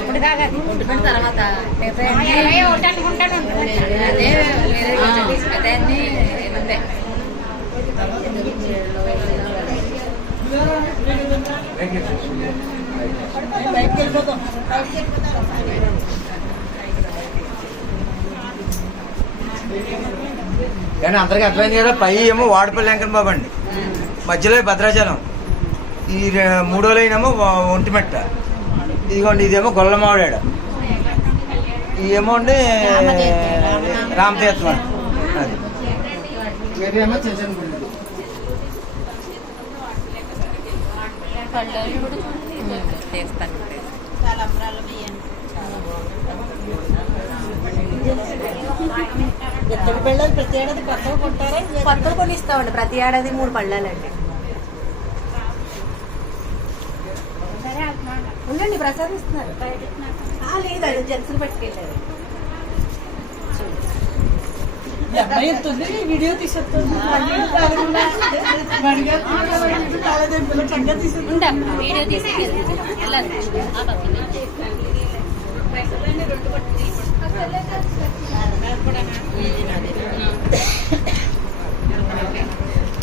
ఇప్పుడు కాదు తర్వాత అదే అదే కానీ అందరికీ అర్థమైంది కదా. పై ఏమో వాడపల్లి వెంకన్న బాబు అండి, మధ్యలో భద్రాచలం, ఈ మూడో లైన్ ఏమో ఒంటిమెట్ట, ఇదిగోండి ఇదేమో గొల్లమావిడాడ, ఇదేమో అండి రామతీర్థం. అది ఏమో చిన్న చిన్న గుడి. ఎత్తడి పళ్ళాలు ప్రతి ఏడాది కొత్తగా కొంటారా? కొత్తగా కొని ఇస్తామండి. ప్రతి ఏడాది 3 పళ్ళాలండి. ఉండండి, ప్రసాదిస్తున్నారు. లేదండి, జెంట్స్ని పట్టుకెళ్ళారు. వీడియో తీసేస్తుంది. వీడియో తీసి